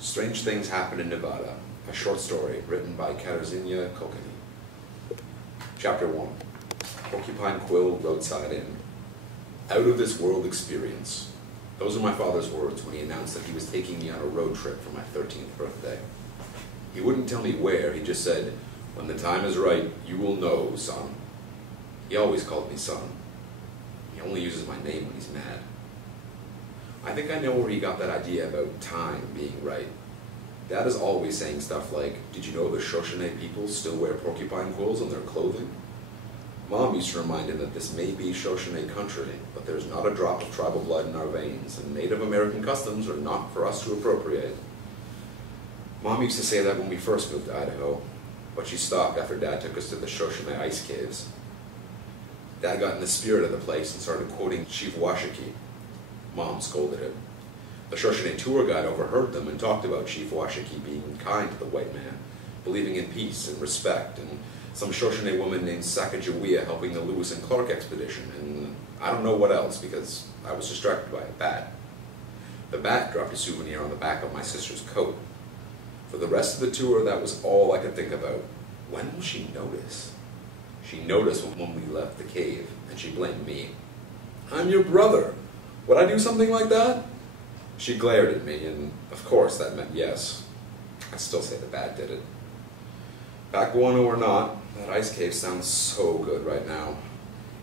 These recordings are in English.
Strange Things Happen in Nevada, a short story written by Katarzyna, Kochany. Chapter 1. Porcupine Quill Roadside Inn. Out of this world experience. Those are my father's words when he announced that he was taking me on a road trip for my 13th birthday. He wouldn't tell me where, he just said, "When the time is right, you will know, son." He always called me son. He only uses my name when he's mad. I think I know where he got that idea about time being right. Dad is always saying stuff like, "Did you know the Shoshone people still wear porcupine quills on their clothing?" Mom used to remind him that this may be Shoshone country, but there's not a drop of tribal blood in our veins, and Native American customs are not for us to appropriate. Mom used to say that when we first moved to Idaho, but she stopped after Dad took us to the Shoshone ice caves. Dad got in the spirit of the place and started quoting Chief Washiki. Mom scolded him. The Shoshone tour guide overheard them and talked about Chief Washiki being kind to the white man, believing in peace and respect, and some Shoshone woman named Sacagawea helping the Lewis and Clark expedition, and I don't know what else because I was distracted by a bat. The bat dropped a souvenir on the back of my sister's coat. For the rest of the tour, that was all I could think about. When will she notice? She noticed when we left the cave, and she blamed me. "I'm your brother. Would I do something like that?" She glared at me, and of course that meant yes. I still say the bat did it. Back guano or not, that ice cave sounds so good right now.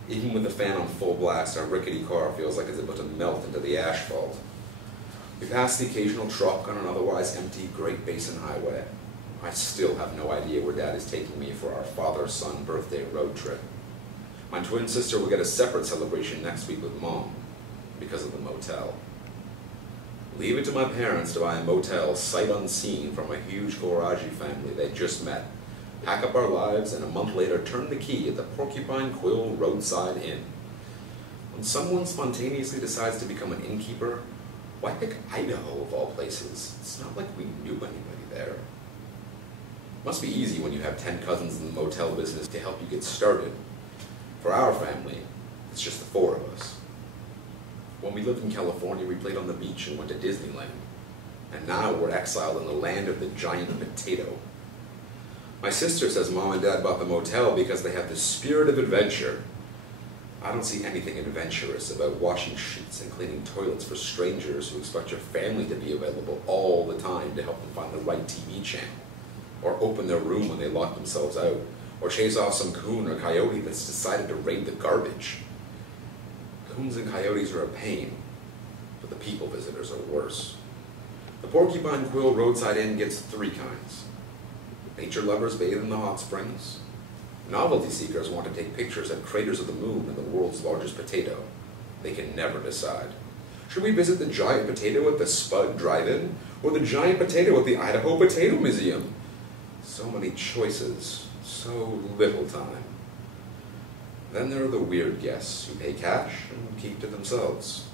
Even with the fan on full blast, our rickety car feels like it's about to melt into the asphalt. We passed the occasional truck on an otherwise empty Great Basin highway. I still have no idea where Dad is taking me for our father-son birthday road trip. My twin sister will get a separate celebration next week with Mom, because of the motel. Leave it to my parents to buy a motel sight unseen from a huge Kochany family they just met, pack up our lives, and a month later turn the key at the Porcupine Quill Roadside Inn. When someone spontaneously decides to become an innkeeper, why pick Idaho of all places? It's not like we knew anybody there. Must be easy when you have 10 cousins in the motel business to help you get started. For our family, it's just the 4 of us. When we lived in California, we played on the beach and went to Disneyland. And now we're exiled in the land of the giant potato. My sister says Mom and Dad bought the motel because they have the spirit of adventure. I don't see anything adventurous about washing sheets and cleaning toilets for strangers who expect your family to be available all the time to help them find the right TV channel, or open their room when they lock themselves out, or chase off some coon or coyote that's decided to raid the garbage. Coons and coyotes are a pain, but the people visitors are worse. The Porcupine Quill Roadside Inn gets 3 kinds. Nature lovers bathe in the hot springs. Novelty seekers want to take pictures at craters of the moon and the world's largest potato. They can never decide. Should we visit the giant potato at the Spud Drive-In, or the giant potato at the Idaho Potato Museum? So many choices, so little time. Then there are the weird guests who pay cash and keep to themselves.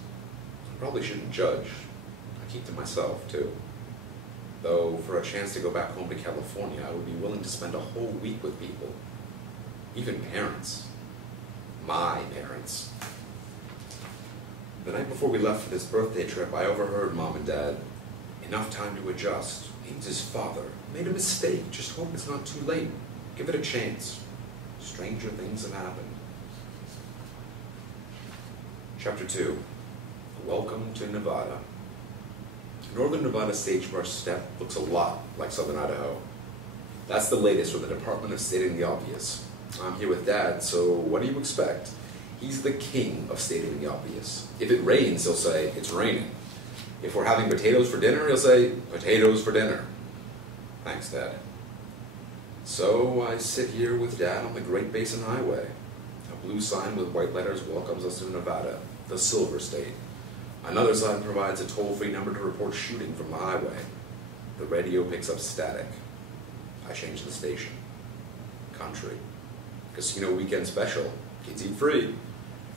I probably shouldn't judge. I keep to myself, too. Though, for a chance to go back home to California, I would be willing to spend a whole week with people. Even parents. My parents. The night before we left for this birthday trip, I overheard Mom and Dad. "Enough time to adjust. He's his father. Made a mistake. Just hope it's not too late. Give it a chance. Stranger things have happened." Chapter 2. Welcome to Nevada. Northern Nevada sagebrush steppe looks a lot like southern Idaho. That's the latest from the Department of Stating the Obvious. I'm here with Dad, so what do you expect? He's the king of stating the obvious. If it rains, he'll say, "It's raining." If we're having potatoes for dinner, he'll say, "Potatoes for dinner." Thanks, Dad. So I sit here with Dad on the Great Basin Highway. A blue sign with white letters welcomes us to Nevada, the Silver State. Another sign provides a toll-free number to report shooting from the highway. The radio picks up static. I change the station. Country. Casino weekend special. Kids eat free.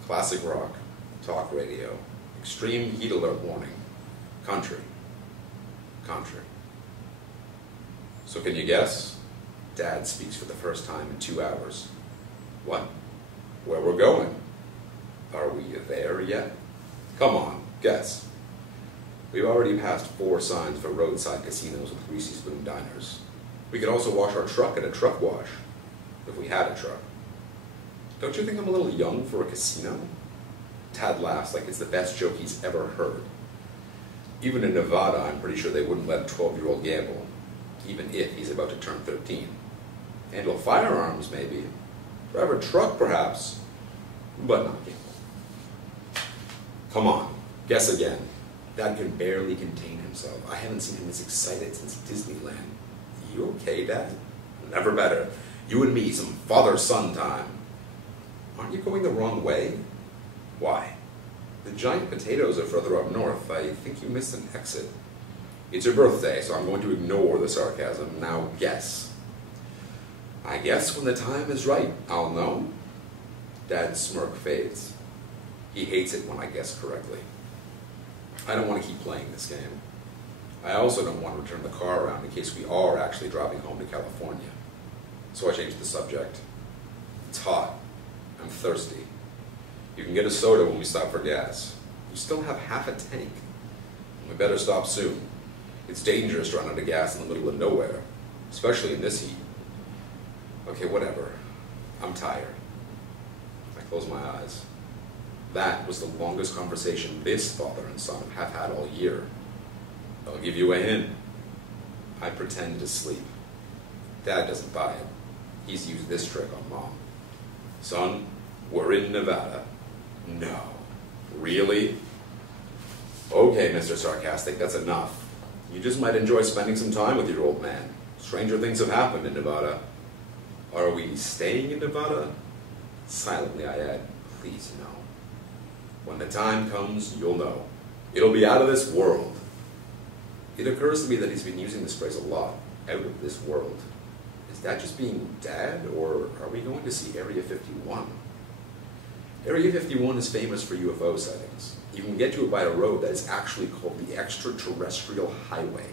Classic rock. Talk radio. Extreme heat alert warning. Country. Country. So can you guess? Dad speaks for the first time in 2 hours. What? Where we're going? Are we there yet? Come on, guess. We've already passed 4 signs for roadside casinos with greasy spoon diners. We could also wash our truck at a truck wash, if we had a truck. Don't you think I'm a little young for a casino? Tad laughs like it's the best joke he's ever heard. Even in Nevada, I'm pretty sure they wouldn't let a 12-year-old gamble, even if he's about to turn 13. Handle firearms, maybe. Drive a truck, perhaps. But not gamble. Come on, guess again. Dad can barely contain himself. I haven't seen him this excited since Disneyland. You okay, Dad? Never better. You and me, some father-son time. Aren't you going the wrong way? Why? The giant potatoes are further up north. I think you missed an exit. It's your birthday, so I'm going to ignore the sarcasm. Now guess. I guess when the time is right, I'll know. Dad's smirk fades. He hates it when I guess correctly. I don't want to keep playing this game. I also don't want to turn the car around in case we are actually driving home to California. So I changed the subject. It's hot. I'm thirsty. You can get a soda when we stop for gas. You still have half a tank. We better stop soon. It's dangerous to run out of gas in the middle of nowhere, especially in this heat. Okay, whatever. I'm tired. I close my eyes. That was the longest conversation this father and son have had all year. I'll give you a hint. I pretend to sleep. Dad doesn't buy it. He's used this trick on Mom. Son, we're in Nevada. No. Really? Okay, Mr. Sarcastic, that's enough. You just might enjoy spending some time with your old man. Stranger things have happened in Nevada. Are we staying in Nevada? Silently I add, please no. When the time comes, you'll know. It'll be out of this world. It occurs to me that he's been using this phrase a lot, out of this world. Is that just being Dad, or are we going to see Area 51? Area 51 is famous for UFO sightings. You can get to it by a road that is actually called the Extraterrestrial Highway.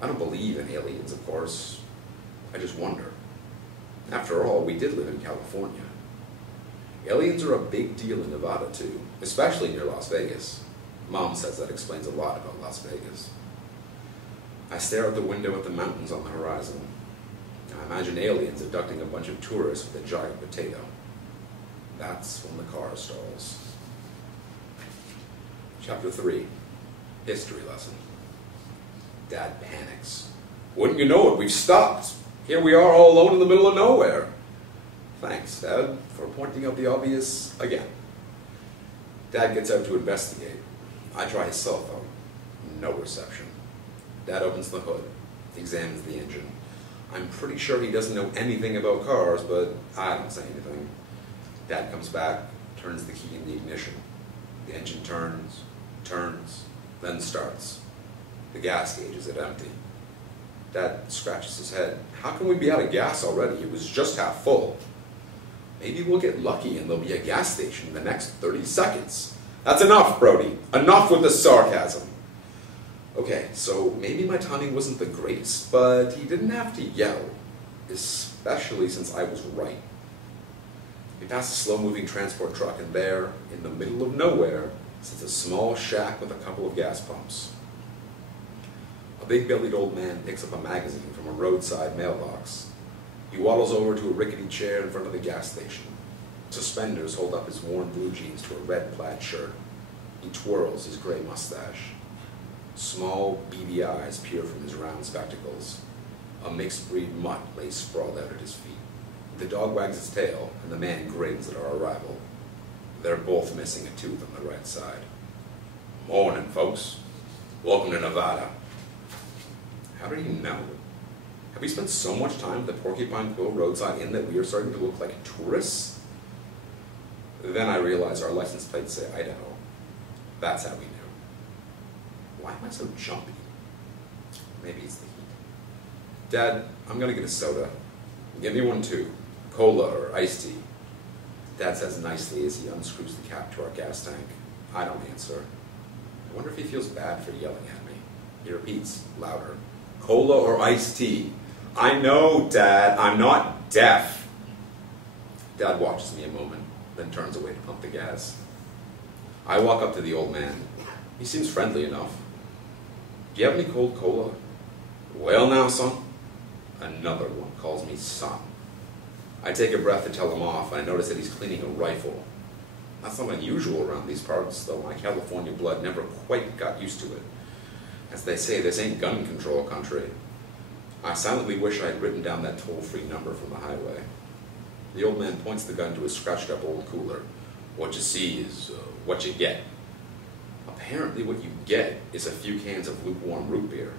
I don't believe in aliens, of course. I just wonder. After all, we did live in California. Aliens are a big deal in Nevada, too, especially near Las Vegas. Mom says that explains a lot about Las Vegas. I stare out the window at the mountains on the horizon. I imagine aliens abducting a bunch of tourists with a giant potato. That's when the car stalls. Chapter 3, History Lesson. Dad panics. Wouldn't you know it, we've stopped. Here we are all alone in the middle of nowhere. Thanks, Dad, for pointing out the obvious again. Dad gets out to investigate. I try his cell phone. No reception. Dad opens the hood, examines the engine. I'm pretty sure he doesn't know anything about cars, but I don't say anything. Dad comes back, turns the key in the ignition. The engine turns, then starts. The gas gauge is at empty. Dad scratches his head. How can we be out of gas already? It was just half full. Maybe we'll get lucky and there'll be a gas station in the next 30 seconds. That's enough, Brody. Enough with the sarcasm. Okay, so maybe my timing wasn't the greatest, but he didn't have to yell, especially since I was right. We pass a slow-moving transport truck, and there, in the middle of nowhere, sits a small shack with a couple of gas pumps. A big-bellied old man picks up a magazine from a roadside mailbox. He waddles over to a rickety chair in front of the gas station. Suspenders hold up his worn blue jeans to a red plaid shirt. He twirls his gray mustache. Small, beady eyes peer from his round spectacles. A mixed-breed mutt lays sprawled out at his feet. The dog wags its tail, and the man grins at our arrival. They're both missing a tooth on the right side. Morning, folks. Welcome to Nevada. How did he know? Have we spent so much time at the Porcupine Quill roadside inn that we are starting to look like tourists? Then I realized our license plates say Idaho. That's how we knew. Why am I so jumpy? Maybe it's the heat. Dad, I'm going to get a soda. Give me one too. Cola or iced tea. Dad says nicely as he unscrews the cap to our gas tank. I don't answer. I wonder if he feels bad for yelling at me. He repeats, louder. Cola or iced tea? I know, Dad. I'm not deaf. Dad watches me a moment, then turns away to pump the gas. I walk up to the old man. He seems friendly enough. Do you have any cold cola? Well now, son. Another one calls me son. I take a breath to tell him off, and I notice that he's cleaning a rifle. That's not unusual around these parts, though my California blood never quite got used to it. As they say, this ain't gun control country. I silently wish I had written down that toll-free number from the highway. The old man points the gun to a scratched-up old cooler. What you see is what you get. Apparently what you get is a few cans of lukewarm root beer.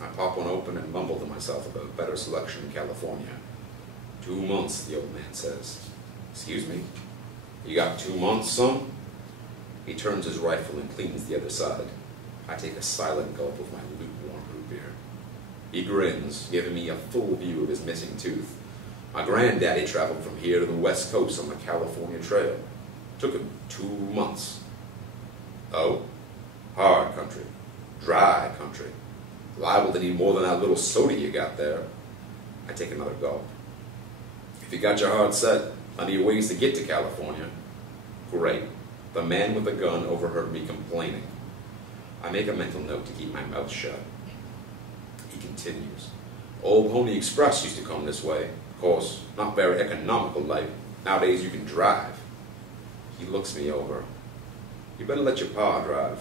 I pop one open and mumble to myself about a better selection in California. 2 months, the old man says. Excuse me? You got 2 months, son? He turns his rifle and cleans the other side. I take a silent gulp of my lukewarm root beer. He grins, giving me a full view of his missing tooth. My granddaddy traveled from here to the West Coast on the California Trail. Took him 2 months. Oh? Hard country. Dry country. Liable to need more than that little soda you got there. I take another gulp. If you got your heart set, plenty of ways to get to California. Great. The man with the gun overheard me complaining. I make a mental note to keep my mouth shut. He continues. Old Pony Express used to come this way. Of course, not very economical like. Nowadays you can drive. He looks me over. You better let your pa drive.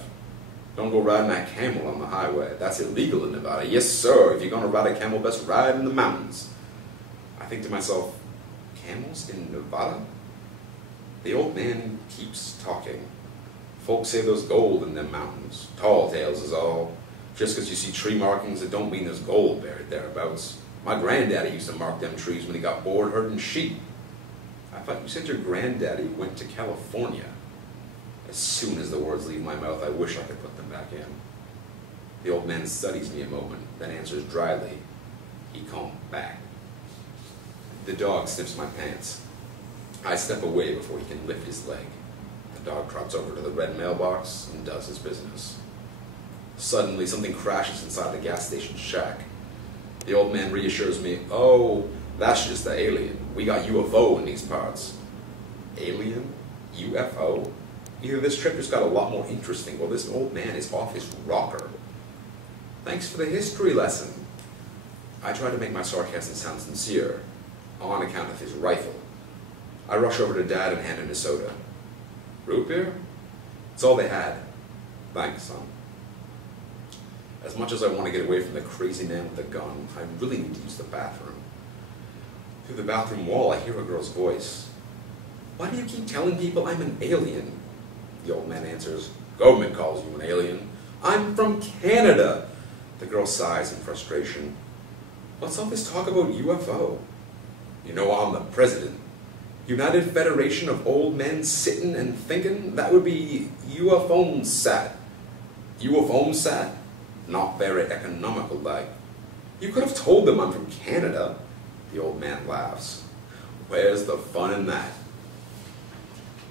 Don't go riding that camel on the highway. That's illegal in Nevada. Yes, sir. If you're going to ride a camel, best ride in the mountains. I think to myself, camels in Nevada? The old man keeps talking. Folks say there's gold in them mountains. Tall tales is all. Just because you see tree markings, it don't mean there's gold buried thereabouts. My granddaddy used to mark them trees when he got bored herding sheep. I thought you said your granddaddy went to California. As soon as the words leave my mouth, I wish I could put them back in. The old man studies me a moment, then answers dryly, he come back. The dog sniffs my pants. I step away before he can lift his leg. The dog trots over to the red mailbox and does his business. Suddenly, something crashes inside the gas station shack. The old man reassures me, oh, that's just the alien. We got UFO in these parts. Alien? UFO? Either this trip just got a lot more interesting, or this old man is off his rocker. Thanks for the history lesson. I try to make my sarcasm sound sincere, on account of his rifle. I rush over to Dad and hand him his soda. Root beer? It's all they had. Thanks, son. As much as I want to get away from the crazy man with the gun, I really need to use the bathroom. Through the bathroom wall, I hear a girl's voice. Why do you keep telling people I'm an alien? The old man answers, government calls you an alien. I'm from Canada. The girl sighs in frustration. What's all this talk about UFO? You know I'm the president. United Federation of Old Men Sitting and Thinking? That would be UFO-SAT. UFO-SAT? Not very economical like. You could have told them I'm from Canada. The old man laughs. Where's the fun in that?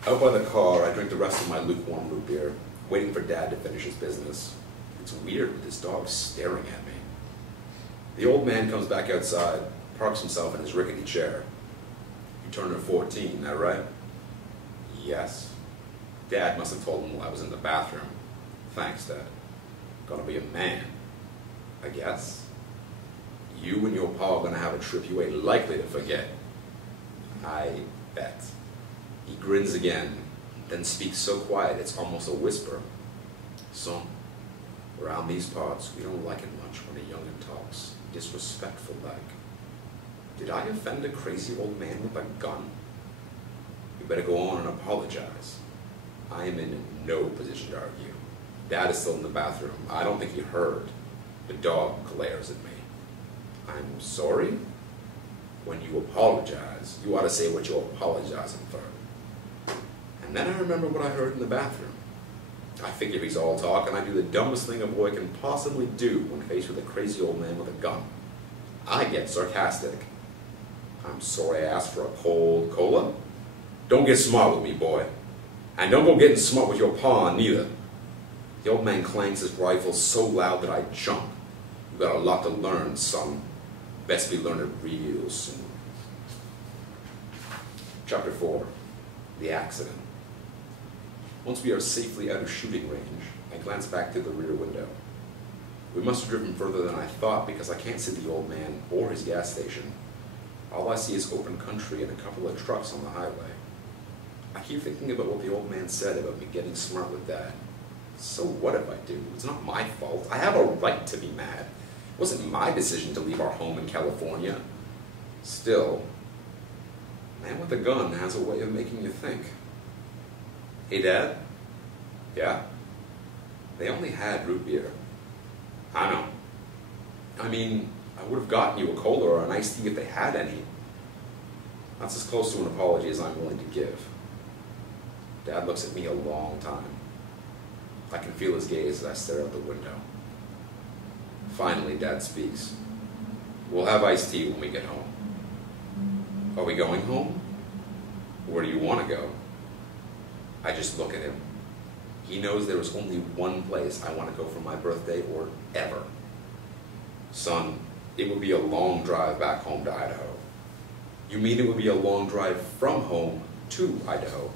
Out by the car, I drink the rest of my lukewarm root beer, waiting for Dad to finish his business. It's weird with this dog staring at me. The old man comes back outside, parks himself in his rickety chair. You turned 14, that right? Yes. Dad must have told him while I was in the bathroom. Thanks, Dad. Gonna be a man, I guess. You and your pa are gonna have a trip you ain't likely to forget. I bet. He grins again, then speaks so quiet it's almost a whisper. Son, around these parts, we don't like it much when a young'un talks, disrespectful like. Did I offend a crazy old man with a gun? You better go on and apologize. I am in no position to argue. Dad is still in the bathroom. I don't think he heard. The dog glares at me. I'm sorry? When you apologize, you ought to say what you're apologizing for. And then I remember what I heard in the bathroom. I figure he's all talk, and I do the dumbest thing a boy can possibly do when faced with a crazy old man with a gun. I get sarcastic. I'm sorry I asked for a cold cola. Don't get smart with me, boy. And don't go getting smart with your paw neither. The old man clangs his rifle so loud that I jump. You got a lot to learn, son. Best be learning real soon. Chapter 4. The Accident. Once we are safely out of shooting range, I glance back through the rear window. We must have driven further than I thought because I can't see the old man or his gas station. All I see is open country and a couple of trucks on the highway. I keep thinking about what the old man said about me getting smart with Dad. So what if I do? It's not my fault. I have a right to be mad. It wasn't my decision to leave our home in California. Still, a man with a gun has a way of making you think. Hey, Dad? Yeah? They only had root beer. I know. I mean, I would have gotten you a cola or an iced tea if they had any. That's as close to an apology as I'm willing to give. Dad looks at me a long time. I can feel his gaze as I stare out the window. Finally, Dad speaks. We'll have iced tea when we get home. Are we going home? Where do you want to go? I just look at him. He knows there is only one place I want to go for my birthday or ever. Son, it would be a long drive back home to Idaho. You mean it would be a long drive from home to Idaho?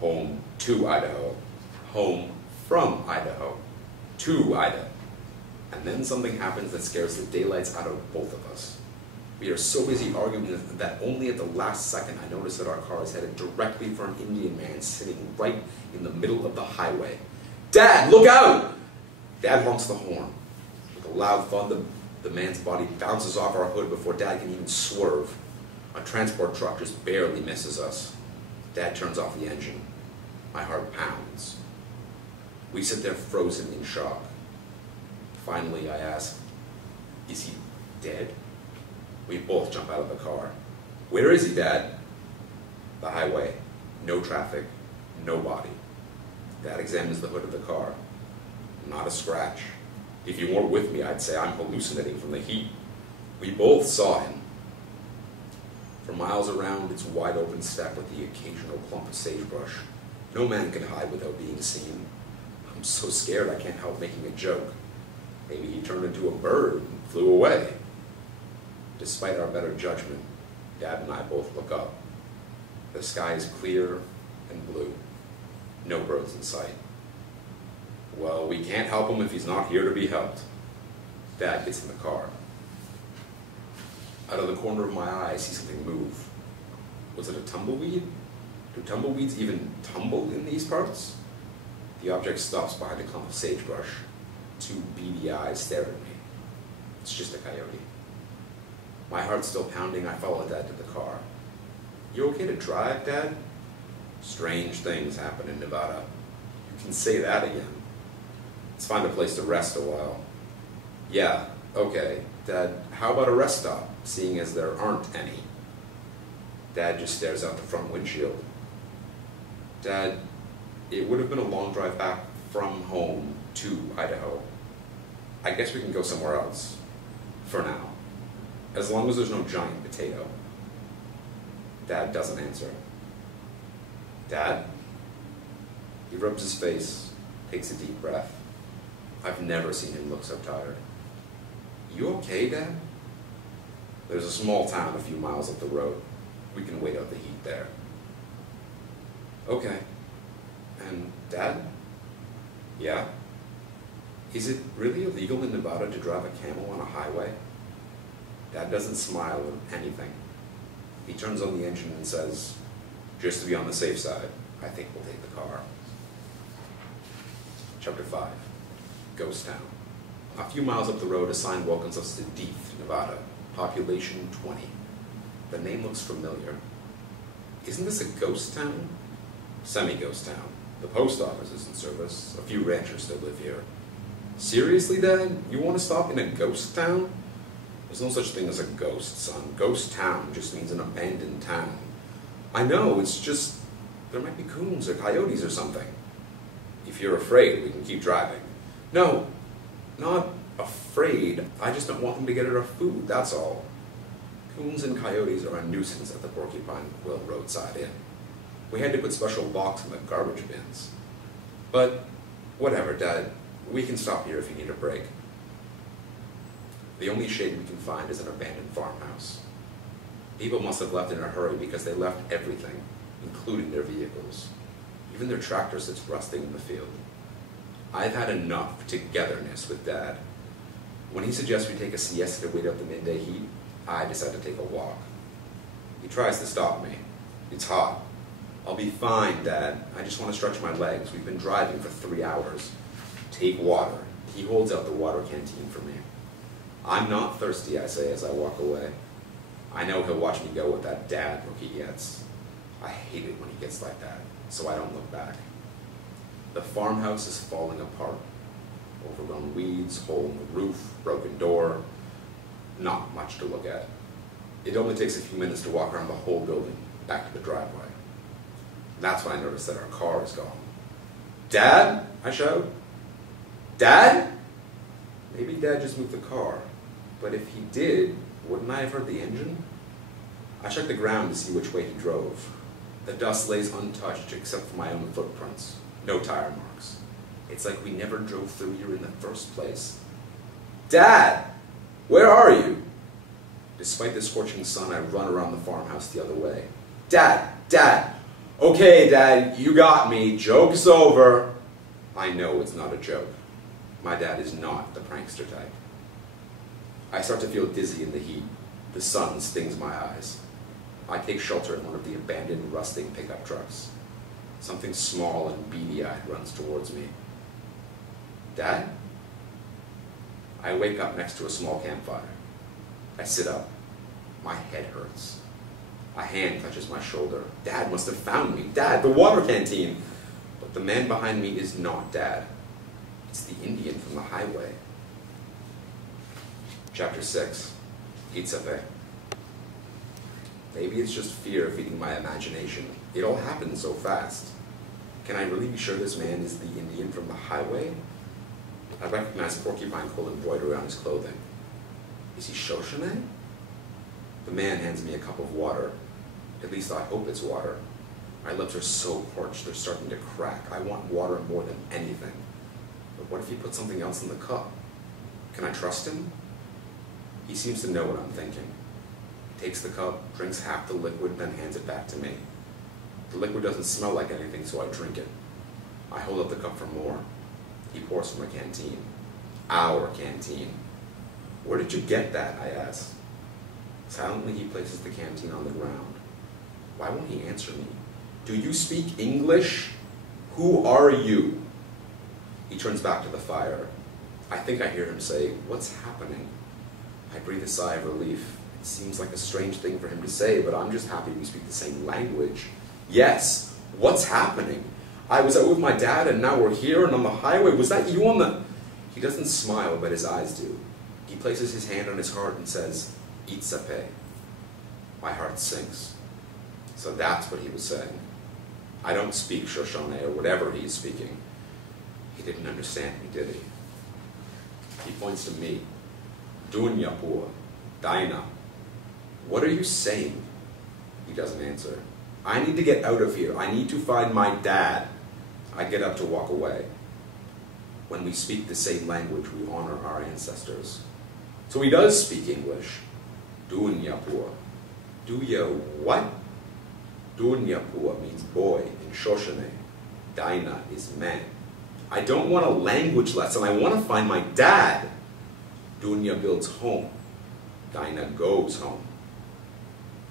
Home to Idaho. Home from Idaho to Idaho. And then something happens that scares the daylights out of both of us. We are so busy arguing that only at the last second I notice that our car is headed directly for an Indian man sitting right in the middle of the highway. Dad, look out! Dad honks the horn. With a loud thud, the man's body bounces off our hood before Dad can even swerve. A transport truck just barely misses us. Dad turns off the engine. My heart pounds. We sit there frozen in shock. Finally, I ask, is he dead? We both jump out of the car. Where is he, Dad? The highway. No traffic. No body. Dad examines the hood of the car. Not a scratch. If you weren't with me, I'd say I'm hallucinating from the heat. We both saw him. For miles around, it's wide open steppe with the occasional clump of sagebrush. No man can hide without being seen. I'm so scared I can't help making a joke. Maybe he turned into a bird and flew away. Despite our better judgment, Dad and I both look up. The sky is clear and blue. No birds in sight. Well, we can't help him if he's not here to be helped. Dad gets in the car. Out of the corner of my eye, I see something move. Was it a tumbleweed? Do tumbleweeds even tumble in these parts? The object stops behind a clump of sagebrush. Two beady eyes stare at me. It's just a coyote. My heart's still pounding, I follow Dad to the car. You okay to drive, Dad? Strange things happen in Nevada. You can say that again. Let's find a place to rest a while. Yeah, okay. Dad, how about a rest stop, seeing as there aren't any? Dad just stares out the front windshield. Dad, it would have been a long drive back from home to Idaho. I guess we can go somewhere else. For now. As long as there's no giant potato. Dad doesn't answer. Dad? He rubs his face, takes a deep breath. I've never seen him look so tired. You okay, Dad? There's a small town a few miles up the road. We can wait out the heat there. Okay. And Dad? Yeah? Is it really illegal in Nevada to drive a camel on a highway? Dad doesn't smile or anything. He turns on the engine and says, just to be on the safe side, I think we'll take the car. Chapter 5, Ghost Town. A few miles up the road, a sign welcomes us to Deeth, Nevada, population 20. The name looks familiar. Isn't this a ghost town? Semi-ghost town. The post office is in service. A few ranchers still live here. Seriously, Dad? You want to stop in a ghost town? There's no such thing as a ghost, son. Ghost town just means an abandoned town. I know, it's just, there might be coons or coyotes or something. If you're afraid, we can keep driving. No, not afraid. I just don't want them to get at our food, that's all. Coons and coyotes are a nuisance at the Porcupine Quill roadside inn. We had to put special locks in the garbage bins. But, whatever, Dad. We can stop here if you need a break. The only shade we can find is an abandoned farmhouse. People must have left in a hurry because they left everything, including their vehicles. Even their tractor sits rusting in the field. I've had enough togetherness with Dad. When he suggests we take a siesta to wait out the midday heat, I decide to take a walk. He tries to stop me. It's hot. I'll be fine, Dad. I just want to stretch my legs. We've been driving for 3 hours. Take water. He holds out the water canteen for me. I'm not thirsty, I say as I walk away. I know he'll watch me go with that dad look he gets. I hate it when he gets like that, so I don't look back. The farmhouse is falling apart. Overgrown weeds, hole in the roof, broken door. Not much to look at. It only takes a few minutes to walk around the whole building, back to the driveway. That's when I notice that our car is gone. Dad? I shout. Dad? Maybe Dad just moved the car. But if he did, wouldn't I have heard the engine? I check the ground to see which way he drove. The dust lays untouched except for my own footprints. No tire marks. It's like we never drove through here in the first place. Dad! Where are you? Despite the scorching sun, I run around the farmhouse the other way. Dad! Dad! Okay, Dad, you got me. Joke's over. I know it's not a joke. My dad is not the prankster type. I start to feel dizzy in the heat. The sun stings my eyes. I take shelter in one of the abandoned, rusting pickup trucks. Something small and beady-eyed runs towards me. Dad? I wake up next to a small campfire. I sit up. My head hurts. A hand touches my shoulder. Dad must have found me. Dad, the water canteen! But the man behind me is not Dad. It's the Indian from the highway. Chapter 6. Itzape. Maybe it's just fear feeding my imagination. It all happened so fast. Can I really be sure this man is the Indian from the highway? I recognize porcupine quill embroidery on his clothing. Is he Shoshone? The man hands me a cup of water. At least I hope it's water. My lips are so parched they're starting to crack. I want water more than anything. But what if he put something else in the cup? Can I trust him? He seems to know what I'm thinking. He takes the cup, drinks half the liquid, then hands it back to me. The liquid doesn't smell like anything, so I drink it. I hold up the cup for more. He pours from a canteen. Our canteen. Where did you get that? I ask. Silently, he places the canteen on the ground. Why won't he answer me? Do you speak English? Who are you? He turns back to the fire. I think I hear him say, "What's happening?" I breathe a sigh of relief. It seems like a strange thing for him to say, but I'm just happy we speak the same language. Yes, what's happening? I was out with my dad and now we're here and on the highway. Was that you on the... He doesn't smile, but his eyes do. He places his hand on his heart and says, "Itzape." My heart sinks. So that's what he was saying. I don't speak Shoshone or whatever he is speaking. He didn't understand me, did he? He points to me. Dunyapur, Daina. What are you saying? He doesn't answer. I need to get out of here. I need to find my dad. I get up to walk away. When we speak the same language, we honor our ancestors. So he does speak English. Dunyapur. Duya what? Dunyapur means boy in Shoshone. Daina is man. I don't want a language lesson. I want to find my dad. Dunya builds home. Daina goes home.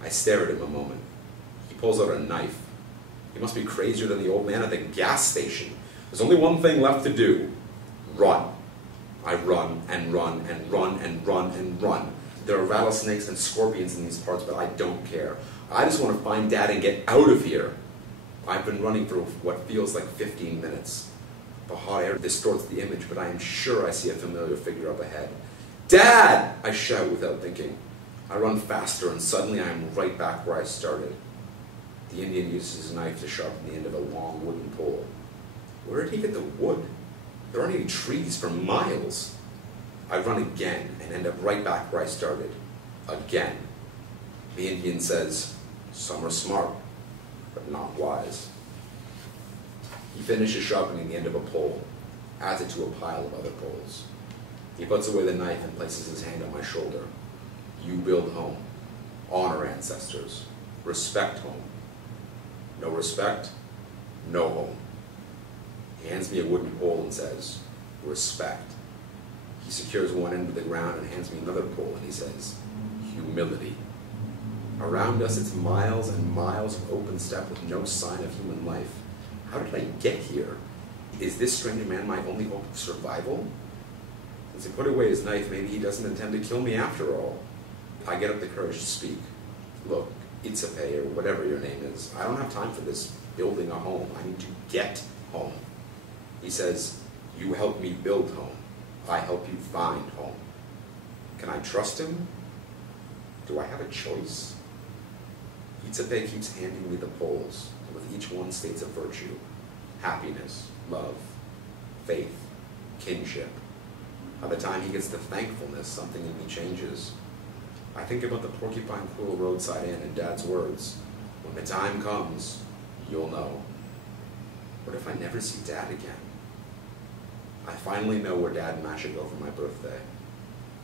I stare at him a moment. He pulls out a knife. He must be crazier than the old man at the gas station. There's only one thing left to do. Run. I run and run and run and run and run. There are rattlesnakes and scorpions in these parts, but I don't care. I just want to find Dad and get out of here. I've been running for what feels like 15 minutes. The hot air distorts the image, but I am sure I see a familiar figure up ahead. Dad! I shout without thinking. I run faster, and suddenly I am right back where I started. The Indian uses his knife to sharpen the end of a long wooden pole. Where did he get the wood? There aren't any trees for miles. I run again and end up right back where I started. Again. The Indian says, "Some are smart, but not wise." He finishes sharpening the end of a pole, adds it to a pile of other poles. He puts away the knife and places his hand on my shoulder. You build home. Honor ancestors. Respect home. No respect, no home. He hands me a wooden pole and says, "Respect." He secures one end of the ground and hands me another pole, and he says, humility. Around us, it's miles and miles of open steppe with no sign of human life. How did I get here? Is this stranger man my only hope of survival? Since he put away his knife, maybe he doesn't intend to kill me after all. I get up the courage to speak. Look, Itzape, or whatever your name is, I don't have time for this building a home. I need to get home. He says, you help me build home. I help you find home. Can I trust him? Do I have a choice? Itzape keeps handing me the poles, and with each one states a virtue: happiness, love, faith, kinship. By the time he gets to thankfulness, something in me changes. I think about the Porcupine Quill roadside inn and Dad's words: when the time comes, you'll know. What if I never see Dad again? I finally know where Dad and I should go for my birthday.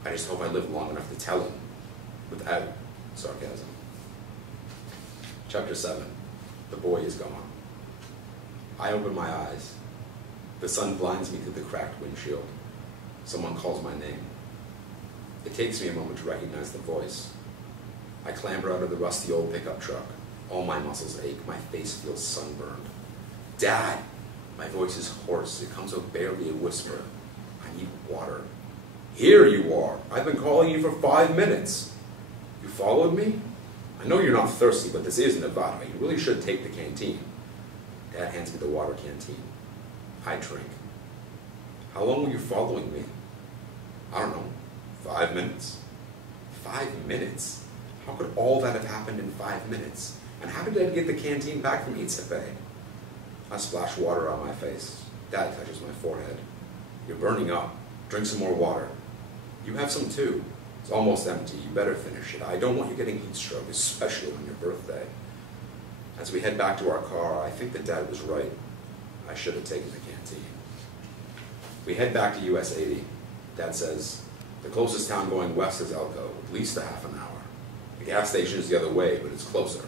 I just hope I live long enough to tell him, without sarcasm. Chapter 7. The boy is gone. I open my eyes. The sun blinds me through the cracked windshield. Someone calls my name. It takes me a moment to recognize the voice. I clamber out of the rusty old pickup truck. All my muscles ache. My face feels sunburned. Dad! My voice is hoarse. It comes out barely a whisper. I need water. Here you are. I've been calling you for 5 minutes. You followed me? I know you're not thirsty, but this is Nevada. You really should take the canteen. Dad hands me the water canteen. I drink. How long were you following me? I don't know. 5 minutes. 5 minutes? How could all that have happened in 5 minutes? And how did Dad get the canteen back from Itzape? I splash water on my face. Dad touches my forehead. You're burning up. Drink some more water. You have some too. It's almost empty. You better finish it. I don't want you getting heat stroke, especially on your birthday. As we head back to our car, I think that Dad was right. I should have taken the canteen. We head back to US 80. Dad says, the closest town going west is Elko, at least a half an hour. The gas station is the other way, but it's closer.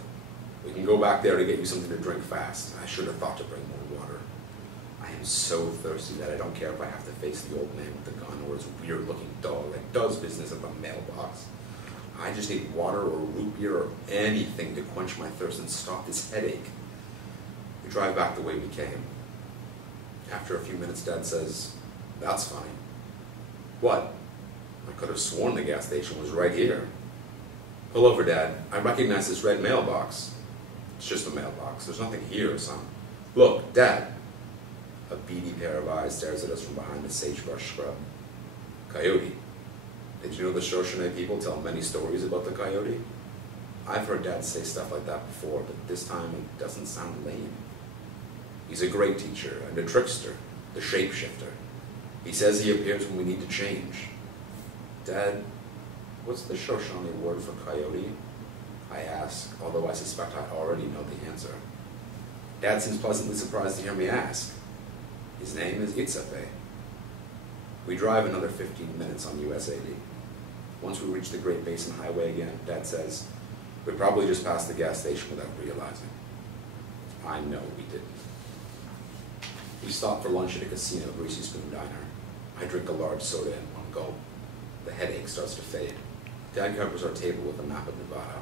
We can go back there to get you something to drink fast. I should have thought to bring more water. I am so thirsty that I don't care if I have to face the old man with the gun or his weird-looking dog that does business at the mailbox. I just need water or root beer or anything to quench my thirst and stop this headache. We drive back the way we came. After a few minutes, Dad says, that's funny. What? I could have sworn the gas station was right here. Pull over, Dad. I recognize this red mailbox. It's just a mailbox. There's nothing here, son. Look, Dad. A beady pair of eyes stares at us from behind the sagebrush scrub. Coyote. Did you know the Shoshone people tell many stories about the coyote? I've heard Dad say stuff like that before, but this time it doesn't sound lame. He's a great teacher and a trickster, the shapeshifter. He says he appears when we need to change. Dad, what's the Shoshone word for coyote? I ask, although I suspect I already know the answer. Dad seems pleasantly surprised to hear me ask. His name is Itzape. We drive another 15 minutes on US 80. Once we reach the Great Basin Highway again, Dad says, we probably just passed the gas station without realizing. I know we didn't. We stop for lunch at a casino, Greasy Spoon Diner. I drink a large soda in one gulp. The headache starts to fade. Dad covers our table with a map of Nevada.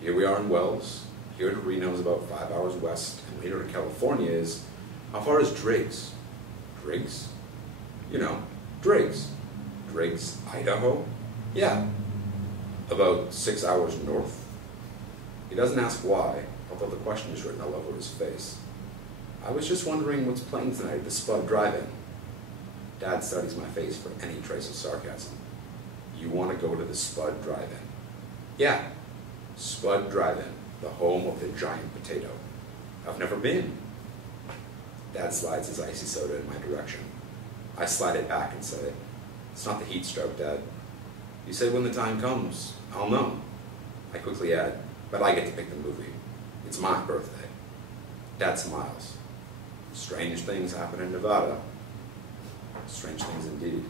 Here we are in Wells. Here to Reno is about 5 hours west, and later to California is, how far is Driggs? Driggs? You know, Driggs. Driggs, Idaho? Yeah. About 6 hours north. He doesn't ask why, although the question is written all over his face. I was just wondering what's playing tonight at the Spud Drive-In. Dad studies my face for any trace of sarcasm. You want to go to the Spud Drive-In? Yeah. Spud Drive-In, the home of the giant potato. I've never been. Dad slides his icy soda in my direction. I slide it back and say, it's not the heat stroke, Dad. You said when the time comes, I'll know. I quickly add, but I get to pick the movie. It's my birthday. Dad smiles. Strange things happen in Nevada. Strange things indeed.